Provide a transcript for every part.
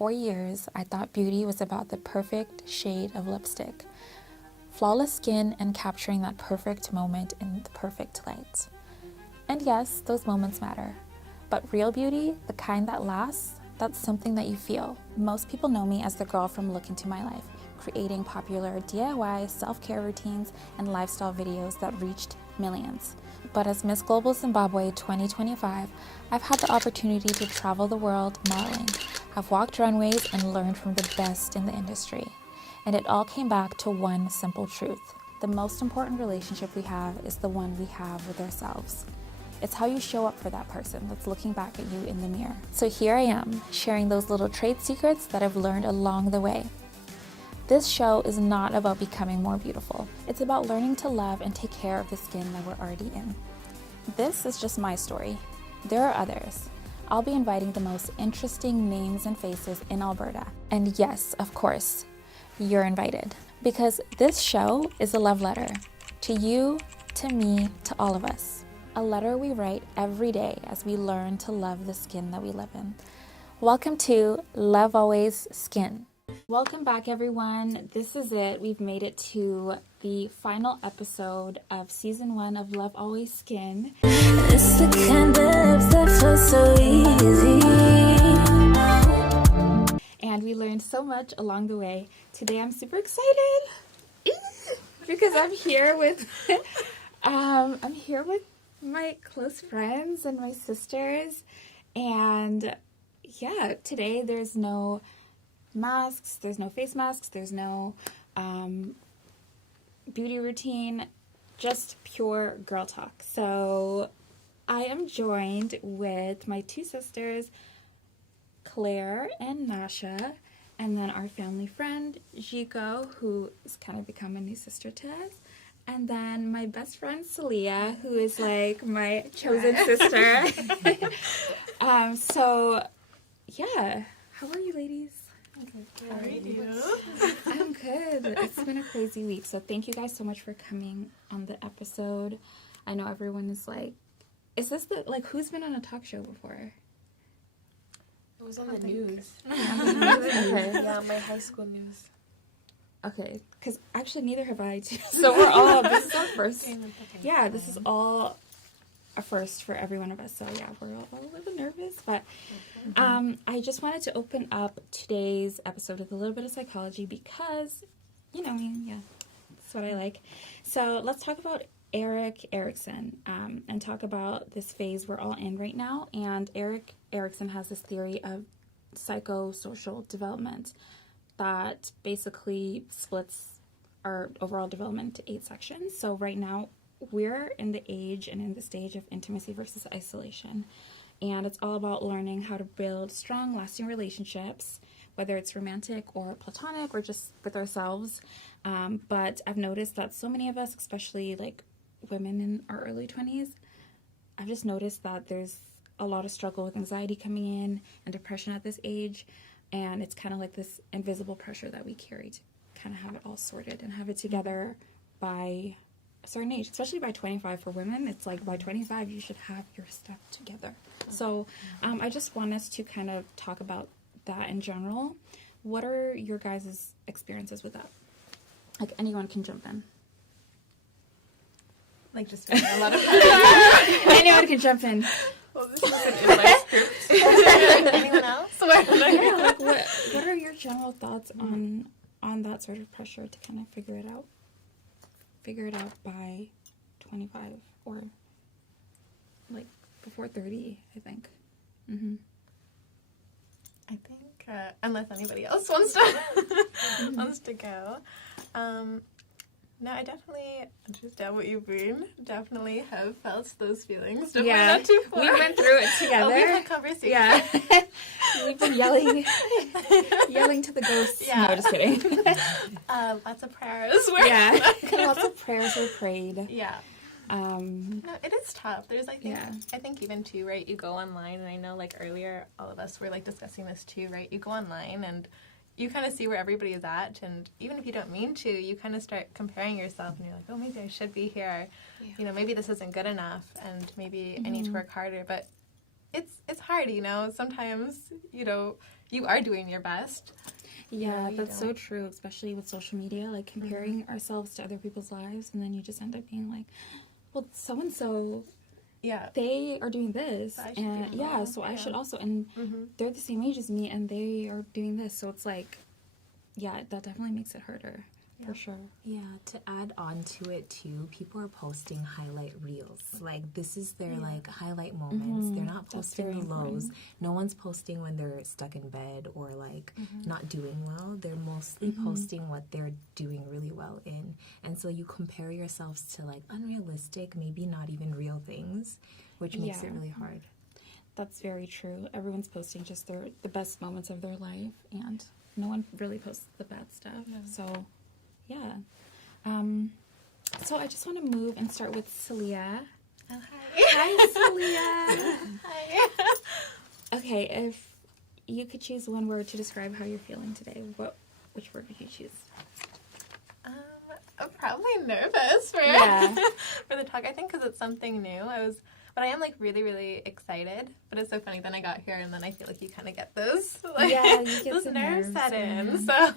4 years, I thought beauty was about the perfect shade of lipstick, flawless skin, and capturing that perfect moment in the perfect light. And yes, those moments matter. But real beauty, the kind that lasts, that's something that you feel. Most people know me as the girl from Look Into My Life, creating popular DIY self-care routines and lifestyle videos that reached millions. But as Miss Global Zimbabwe 2025, I've had the opportunity to travel the world modeling. I've walked runways and learned from the best in the industry. And it all came back to one simple truth. The most important relationship we have is the one we have with ourselves. It's how you show up for that person that's looking back at you in the mirror. So here I am, sharing those little trade secrets that I've learned along the way. This show is not about becoming more beautiful. It's about learning to love and take care of the skin that we're already in. This is just my story. There are others. I'll be inviting the most interesting names and faces in Alberta. And yes, of course, you're invited. Because this show is a love letter to you, to me, to all of us. A letter we write every day as we learn to love the skin that we live in. Welcome to Love Always Skin. Welcome back, everyone. This is it. We've made it to the final episode of season 1 of Love Always Skin. It's the kind of love that feels so easy. And we learned so much along the way. Today I'm super excited because I'm here with my close friends and my sisters, and yeah, today there's no masks, there's no face masks, there's no beauty routine, just pure girl talk. So I am joined with my 2 sisters, Claire and Nasha, and then our family friend Zviko, who has kind of become a new sister to us. And then my best friend, Selia, who is like my chosen sister. So, yeah. How are you, ladies? How are you? I'm good. It's been a crazy week. So thank you guys so much for coming on the episode. I know everyone is like, is this who's been on a talk show before? It was on the news. Okay. Yeah, my high school news. Okay, because actually neither have I too. So we're all, this is our first. Yeah, this is all a first for every one of us. So yeah, we're all a little nervous. But I just wanted to open up today's episode with a little bit of psychology because, you know me, yeah, that's what I like. So let's talk about Erik Erikson and talk about this phase we're all in right now. And Erik Erikson has this theory of psychosocial development that basically splits our overall development into 8 sections. So right now, we're in the age and in the stage of intimacy versus isolation. And it's all about learning how to build strong, lasting relationships, whether it's romantic or platonic or just with ourselves. But I've noticed that so many of us, especially like women in our early 20s, I've just noticed that there's a lot of struggle with anxiety coming in and depression at this age. And it's kind of like this invisible pressure that we carry to kind of have it all sorted and have it together by a certain age, especially by 25 for women. It's like by 25, you should have your stuff together. So I just want us to kind of talk about that in general. What are your guys' experiences with that? Like, anyone can jump in. Like, just a lot of Anyone can jump in. Well, this isn't in my script. Anyone else? Yeah, like what are your general thoughts on that sort of pressure to kind of figure it out by 25 or like before 30, I think. I think unless anybody else wants to go. No, I definitely understand what you mean. Definitely have felt those feelings. Yeah, not too far. we went through it together. We had conversations. Yeah, we've been yelling to the ghosts. Yeah. No, just kidding. Lots of prayers. Yeah, lots of prayers were prayed. Yeah. No, it is tough. There's, I think even too, right? You go online, and I know like earlier, all of us were like discussing this too, right? You go online and you kind of see where everybody is at, and even if you don't mean to, you kind of start comparing yourself, and you're like, oh, maybe I should be here. Yeah. You know, maybe this isn't good enough, and maybe I need to work harder. But it's hard, you know. Sometimes, you know, you are doing your best. Yeah, that's so true, especially with social media, like comparing ourselves to other people's lives, and then you just end up being like, well, so-and-so, they are doing this, and so I should also, and they're the same age as me, and they are doing this, so it's like, that definitely makes it harder. For sure. Yeah, to add on to it too, people are posting highlight reels. Like, this is their like highlight moments. They're not posting the lows. No one's posting when they're stuck in bed or like not doing well. They're mostly posting what they're doing really well in. And so you compare yourselves to like unrealistic, maybe not even real things, which makes it really hard. That's very true. Everyone's posting just the best moments of their life, and no one really posts the bad stuff. So so I just want to move and start with Selia. Oh, hi. Hi, Selia. Hi. Okay, if you could choose one word to describe how you're feeling today, which word would you choose? I'm probably nervous for for the talk. I think because it's something new. But I am like really, really excited. But it's so funny. Then I got here, and then I feel like you kind of get those you get those some nerves set in. So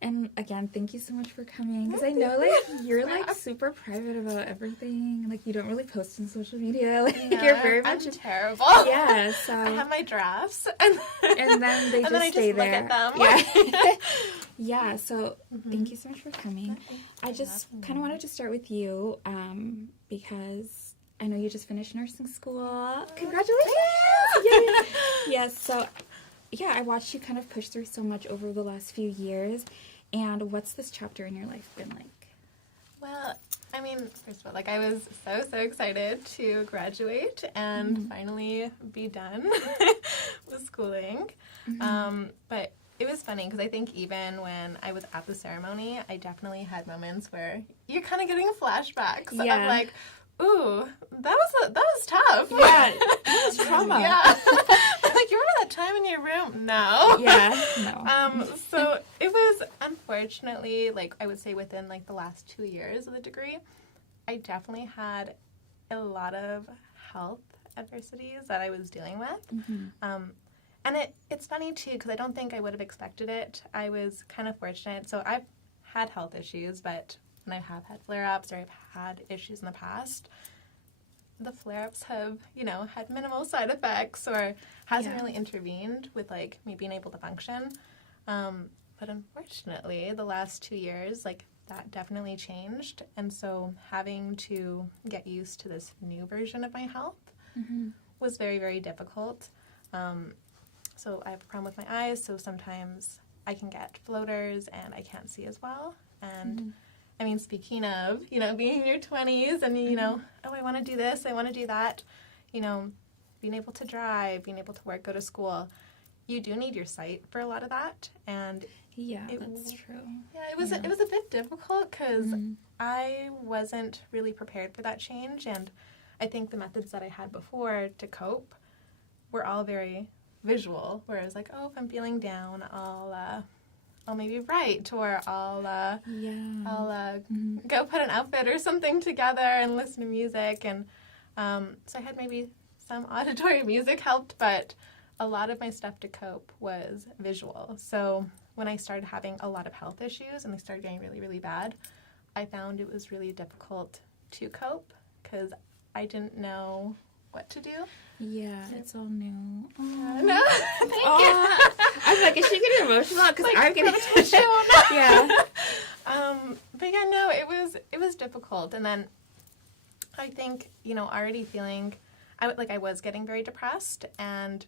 and again, thank you so much for coming, because I know like you're like super private about everything. Like you don't really post on social media. Like you're very much terrible. Yeah, so I have my drafts, and then they just stay there. Look at them. Yeah. So thank you so much for coming. I just kind of wanted to start with you because I know you just finished nursing school. Congratulations! Yay! Yes, so, I watched you kind of push through so much over the last few years. And what's this chapter in your life been like? Well, I mean, first of all, like I was so excited to graduate and finally be done with schooling. But it was funny because I think even when I was at the ceremony, I definitely had moments where you're kind of getting flashbacks of like, ooh, that was tough. Yeah, that was trauma. Yeah. Like, you remember that time in your room? No. Yeah, no. So it was, unfortunately, like, I would say within, like, the last 2 years of the degree, I definitely had a lot of health adversities that I was dealing with. And it's funny, too, because I don't think I would have expected it. I was kind of fortunate. So I've had health issues, but when I have had flare-ups or I've had issues in the past, the flare-ups have, had minimal side effects or hasn't really intervened with, like, me being able to function. But unfortunately, the last 2 years, like, that definitely changed. And so having to get used to this new version of my health was very, very difficult. So I have a problem with my eyes, so sometimes I can get floaters and I can't see as well. And I mean, speaking of, being in your 20s and, I want to do this, I want to do that, being able to drive, being able to work, go to school, you do need your sight for a lot of that. And that's true. Yeah, it was a bit difficult because I wasn't really prepared for that change. And I think the methods that I had before to cope were all very visual, whereas like, if I'm feeling down, I'll maybe write, or I'll go put an outfit or something together and listen to music. And so I had maybe some auditory music helped, but a lot of my stuff to cope was visual. So when I started having a lot of health issues and they started getting really, really bad, I found it was really difficult to cope because I didn't know what to do. Yeah, it's all new. No, thank you. I'm like, is she getting emotional? Because like, I'm getting emotional. Yeah. But yeah, no, it was difficult. And then I think, already feeling, I was getting very depressed. And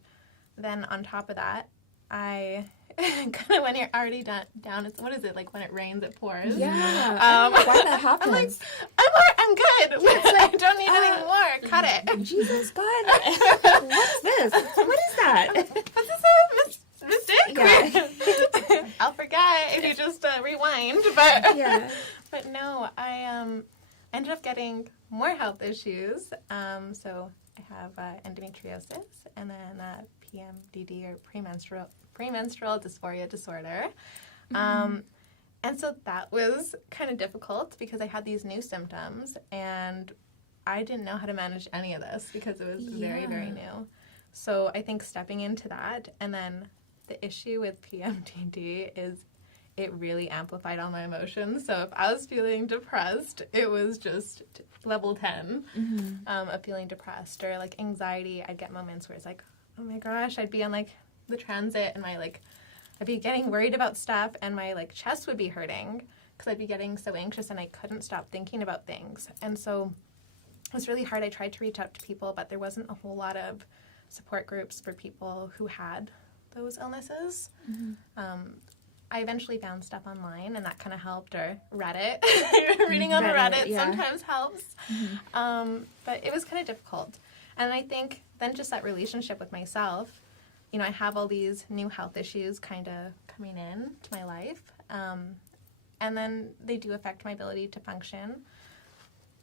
then on top of that, I kind of when you're already down, it's, what is it, like when it rains, it pours? Yeah. Why that happens? I'm good. I don't need any more. Cut it. Jesus, God. What's this? What is that? Was this a mistake? Yeah. I'll forget if you just rewind. But no, I ended up getting more health issues. So I have endometriosis and then PMDD, or premenstrual dysphoria disorder. And so that was kind of difficult because I had these new symptoms and I didn't know how to manage any of this because it was very, very new. So I think stepping into that and then the issue with PMDD is it really amplified all my emotions. So if I was feeling depressed, it was just level 10 of feeling depressed. Or like anxiety, I'd get moments where it's like, oh my gosh, I'd be on like the transit and I'd be getting worried about stuff and my like chest would be hurting because I'd be getting so anxious and I couldn't stop thinking about things. And so it was really hard. I tried to reach out to people, but there wasn't a whole lot of support groups for people who had those illnesses. I eventually found stuff online, and that kind of helped, or Reddit. Reading on Reddit sometimes helps. But it was kind of difficult. And I think then just that relationship with myself, you know, I have all these new health issues kind of coming in to my life, and then they do affect my ability to function.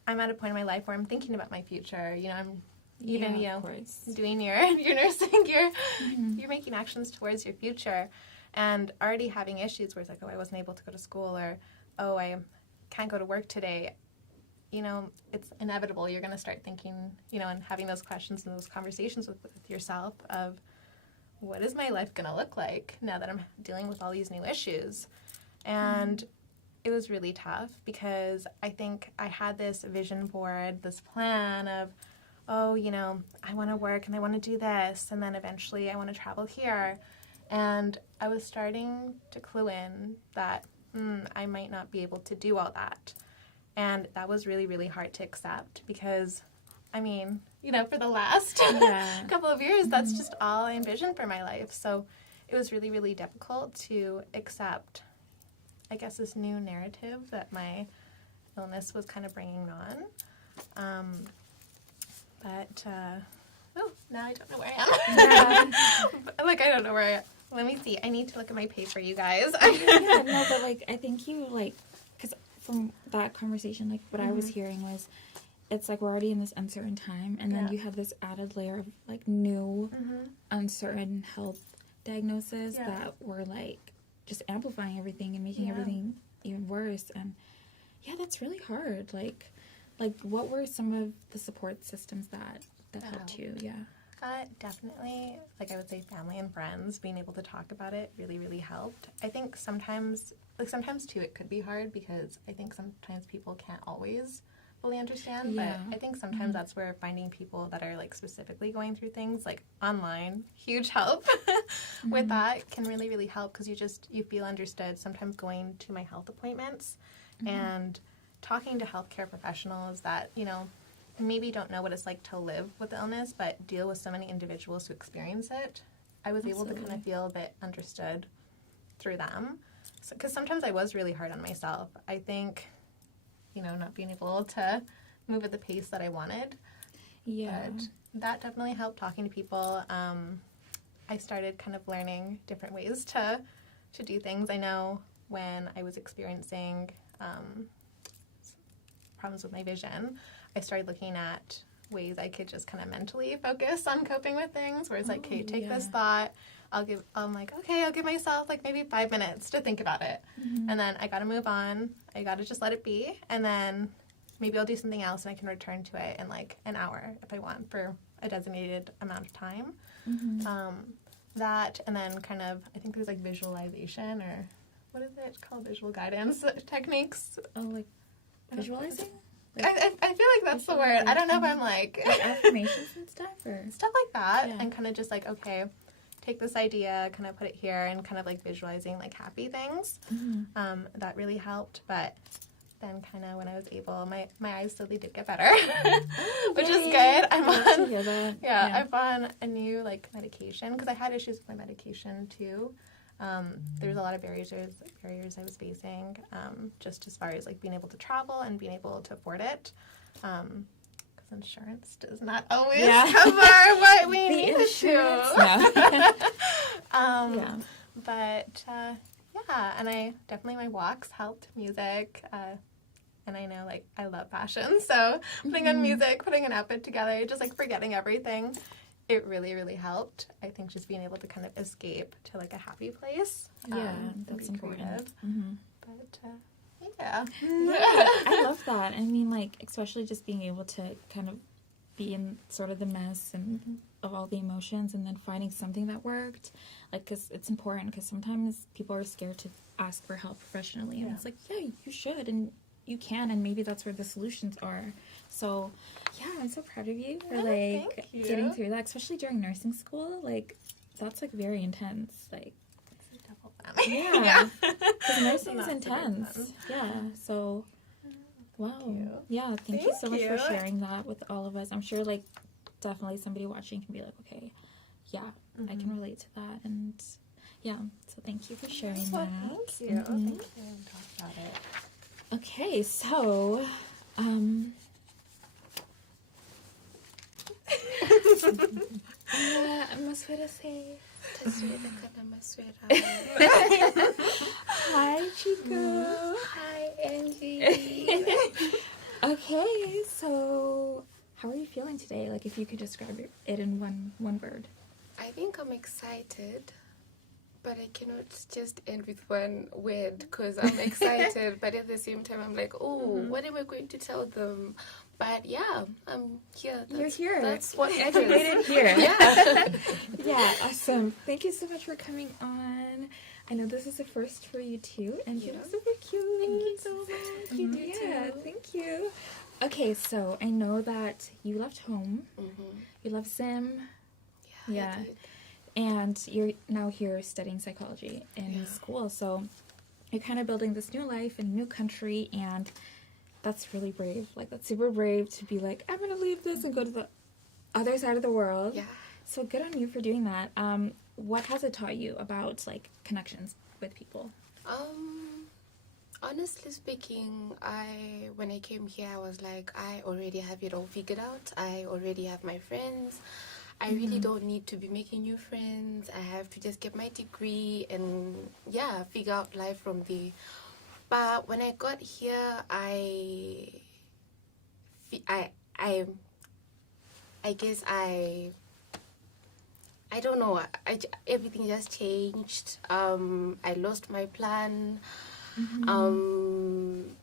I'm at a point in my life where I'm thinking about my future. You know, I'm even, you know, doing your nursing, you're making actions towards your future. And already having issues where it's like, oh, I wasn't able to go to school, or, oh, I can't go to work today. You know, it's inevitable. You're going to start thinking, you know, and having those questions and those conversations with yourself of, what is my life going to look like now that I'm dealing with all these new issues? And it was really tough because I think I had this vision board, this plan of, oh, you know, I want to work and I want to do this, and then eventually I want to travel here. And I was starting to clue in that I might not be able to do all that. And that was really, really hard to accept because, I mean, you know, for the last couple of years, that's just all I envisioned for my life. So it was really, really difficult to accept, I guess, this new narrative that my illness was kind of bringing on. Now I don't know where I am. Like, I don't know where I am. Let me see. I need to look at my paper, you guys. But like, I think you like, because from that conversation, like what I was hearing was, it's like we're already in this uncertain time, and then you have this added layer of like new uncertain health diagnoses that were like just amplifying everything and making everything even worse. And that's really hard. Like what were some of the support systems that helped you? Definitely, like I would say family and friends, being able to talk about it really, really helped. I think sometimes too it could be hard because I think sometimes people can't always fully understand, but I think sometimes that's where finding people that are like specifically going through things like online, huge help with that can really, really help because you feel understood. Sometimes going to my health appointments and talking to healthcare professionals that, you know, maybe don't know what it's like to live with the illness, but deal with so many individuals who experience it, I was able to kind of feel a bit understood through them. Because sometimes I was really hard on myself. I think, you know, not being able to move at the pace that I wanted. Yeah. But that definitely helped talking to people. I started kind of learning different ways to do things. I know when I was experiencing problems with my vision, I started looking at ways I could just kind of mentally focus on coping with things, where it's like, okay, take this thought. I'm like, okay, I'll give myself like maybe 5 minutes to think about it. And then I got to move on. I got to just let it be. And then maybe I'll do something else and I can return to it in like an hour if I want for a designated amount of time. That, and then kind of, I think there's like visualization, or what is it called? Visual guidance techniques. Oh, like visualizing? I feel like that's the word. I don't know if I'm like affirmations and stuff, or stuff like that, and kind of just like, okay, take this idea, kind of put it here, and kind of like visualizing like happy things. That really helped. But then kind of when I was able, my eyes slowly did get better, which is good. I'm on a new like medication because I had issues with my medication too. There's a lot of barriers I was facing, just as far as like being able to travel and being able to afford it, because insurance does not always cover what we need to. But and I definitely, my walks helped, music, and I know like I love fashion, so putting on music, putting an outfit together, just like forgetting everything. It really, really helped. I think just being able to kind of escape to like a happy place. That's important. But I love that. I mean, like, especially just being able to kind of be in sort of the mess and of all the emotions, and then finding something that worked, like, because it's important, because sometimes people are scared to ask for help professionally, and it's like, yeah, you should, and you can, and maybe that's where the solutions are. So yeah, I'm so proud of you for like getting through that, especially during nursing school. Like, that's like very intense. Like, yeah, because nursing is intense. Yeah, so wow. Yeah, thank you so much for sharing that with all of us. I'm sure like definitely somebody watching can be like, okay, yeah, I can relate to that. And yeah, so thank you for sharing that. Thank you. Thank you. Talk about it. Okay, so maswera say. Hi, Chico. Hi, Angie. Okay, so how are you feeling today? Like, if you could describe it in one word. I think I'm excited, but I cannot just end with one word because I'm excited, but at the same time I'm like, oh, what am I going to tell them? But yeah, I'm here. You're here. That's what I can wait in here. Yeah. Yeah, awesome. Thank you so much for coming on. I know this is a first for you too, and you look super cute. Thank you so much. You do too. Thank you. Okay, so I know that you left home. You love Sim. Yeah. I did. And you're now here studying psychology in school. So you're kind of building this new life in a new country, and that's really brave. Like, that's super brave to be like, I'm going to leave this and go to the other side of the world. Yeah. So good on you for doing that. What has it taught you about, like, connections with people? Honestly speaking, when I came here, I was like, I already have it all figured out. I already have my friends. I really don't need to be making new friends. I have to just get my degree and, figure out life from there. But when I got here, I guess I don't know. Everything just changed. I lost my plan. And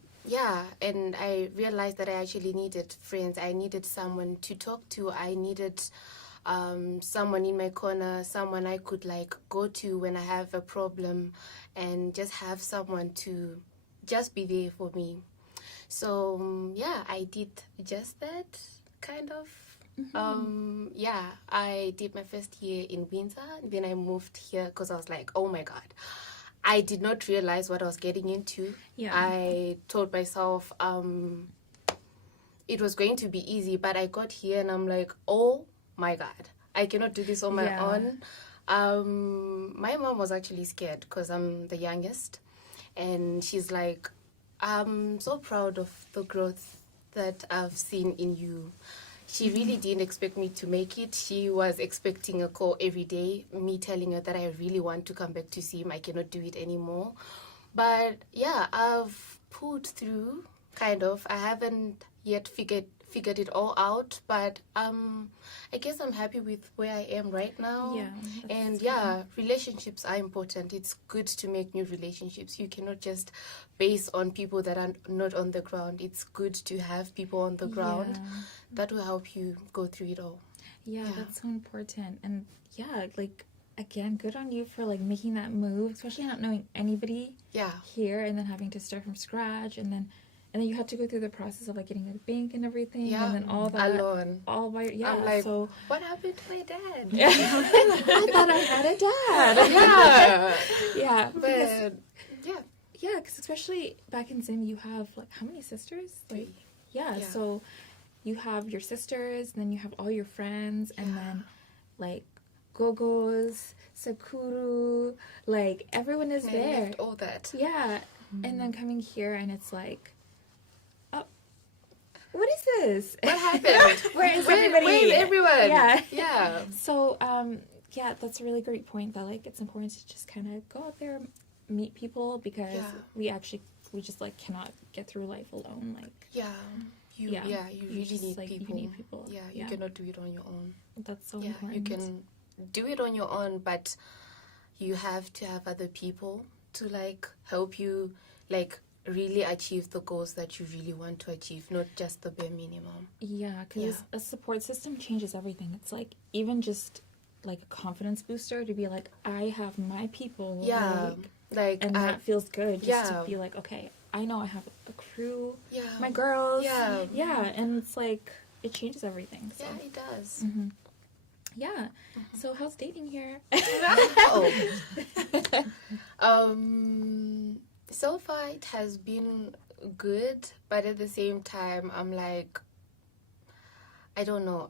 I realized that I actually needed friends. I needed someone to talk to. I needed someone in my corner, someone I could like go to when I have a problem, and just have someone to just be there for me. So I did just that kind of. I did my first year in Windsor, then I moved here because I was like, oh my god, I did not realize what I was getting into. I told myself it was going to be easy, but I got here and I'm like, oh my god, I cannot do this on my own. My mom was actually scared because I'm the youngest, and she's like, I'm so proud of the growth that I've seen in you. She really didn't expect me to make it. She was expecting a call every day, me telling her that I really want to come back to see him. I cannot do it anymore. But I've pulled through, kind of. I haven't yet figured it all out, but I guess I'm happy with where I am right now. And relationships are important. It's good to make new relationships. You cannot just base on people that are not on the ground. It's good to have people on the ground that will help you go through it all. That's so important. And like, again, good on you for like making that move, especially not knowing anybody here, and then having to start from scratch, and then you have to go through the process of like getting a bank and everything, and then all that alone, all by I'm like, so what happened to my dad? I thought I had a dad. But because especially back in Zim, you have like how many sisters? Like so you have your sisters, and then you have all your friends, and then like Gogos, Sakuru, like everyone is there. Left all that. And then coming here, and it's like, what is this? What happened? Where is everybody? Where is everyone? So, that's a really great point, that like it's important to just kind of go out there, meet people, because we just like cannot get through life alone. Like you really just, need like, people. You need people. You cannot do it on your own. That's so important. You can do it on your own, but you have to have other people to like help you, like really achieve the goals that you really want to achieve, not just the bare minimum. Yeah, because a support system changes everything. It's like even just like a confidence booster to be like, I have my people. And that feels good just to be like, okay, I know I have a crew, my girls. Yeah, and it's like, it changes everything. So. Yeah, it does. Mm-hmm. Yeah. So how's dating here? So far it has been good, but at the same time, I'm like, I don't know,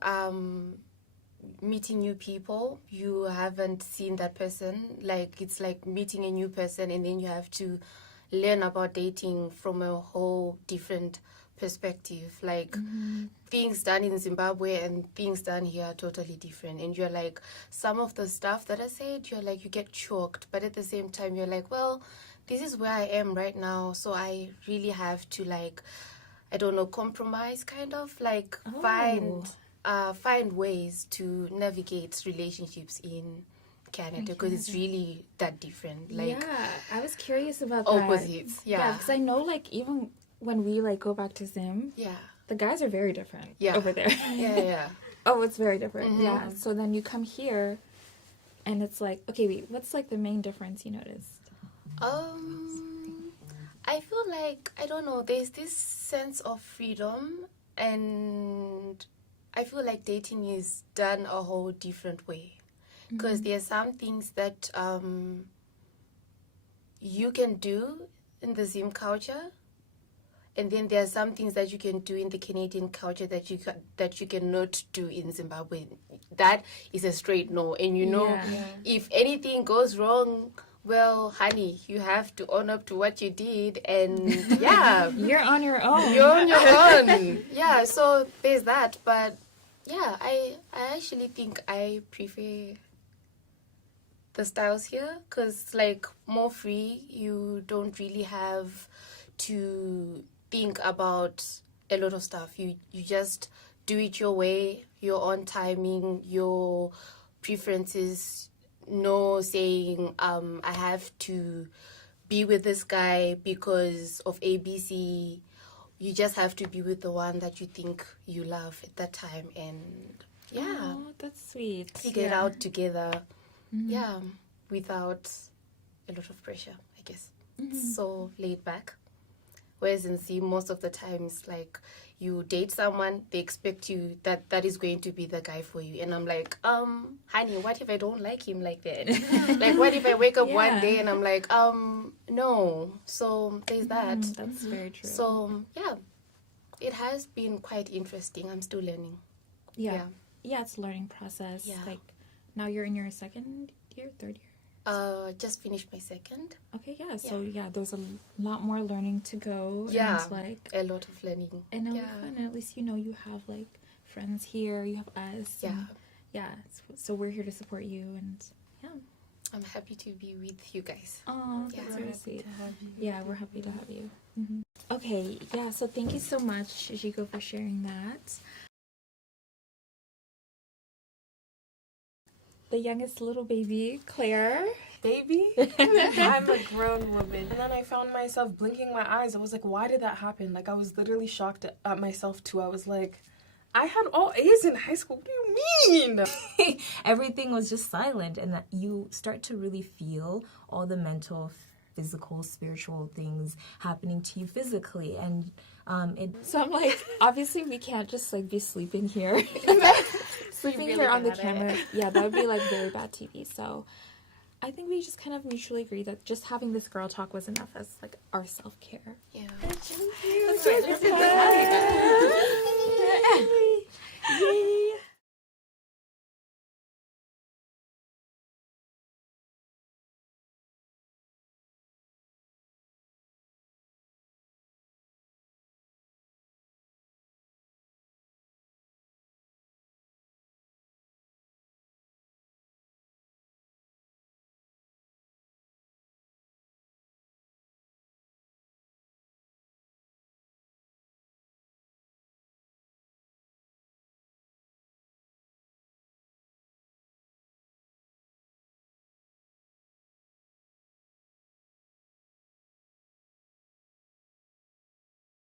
meeting new people, you haven't seen that person, like it's like meeting a new person and then you have to learn about dating from a whole different perspective. Like things done in Zimbabwe and things done here are totally different, and you're like, some of the stuff that I said, you're like, you get choked, but at the same time you're like, well, this is where I am right now, so I really have to, like, I don't know, compromise, kind of like find ways to navigate relationships in Canada, because it's really that different. Like, yeah, I was curious about opposites. That. Yeah, because I know, like, even when we like go back to Zim, the guys are very different over there. Oh, it's very different. Yeah. So then you come here, and it's like, okay, wait, what's like the main difference you noticed? I feel like, I don't know, there's this sense of freedom, and I feel like dating is done a whole different way, because there are some things that you can do in the Zim culture, and then there are some things that you can do in the Canadian culture that you cannot do in Zimbabwe. That is a straight no. And you know, if anything goes wrong, well, honey, you have to own up to what you did, and you're on your own. You're on your own. Yeah, so there's that. But yeah, I actually think I prefer the styles here, because like more free. You don't really have to think about a lot of stuff. You just do it your way, your own timing, your preferences. No saying I have to be with this guy because of ABC. You just have to be with the one that you think you love at that time, and that's sweet. Figure it out together. Without a lot of pressure, I guess. So laid back. Whereas in C, most of the times, like, you date someone, they expect you that is going to be the guy for you. And I'm like, honey, what if I don't like him like that? Like, what if I wake up one day and I'm like, no. So there's that. That's very true. So, yeah, it has been quite interesting. I'm still learning. Yeah, it's a learning process. Yeah. Like, now you're in your second year, third year? Just finished my second. Okay, so there's a lot more learning to go. Yeah, and like a lot of learning. And it'll be fun. At least, you know, you have like friends here, you have us. Yeah. So we're here to support you, and I'm happy to be with you guys. Oh, that's very sweet. Yeah, we're happy to have you. Okay, so thank you so much, Zviko, for sharing that. The youngest little baby, Claire. Baby? I'm a grown woman. And then I found myself blinking my eyes. I was like, why did that happen? Like, I was literally shocked at myself, too. I was like, I had all A's in high school. What do you mean? Everything was just silent. And that you start to really feel all the mental, physical, spiritual things happening to you physically. And So I'm like, obviously we can't just like be sleeping here. Sleeping really here on the camera. Yeah, that would be like very bad TV. So I think we just kind of mutually agree that just having this girl talk was enough as like our self-care. Yeah. That's right. Yay!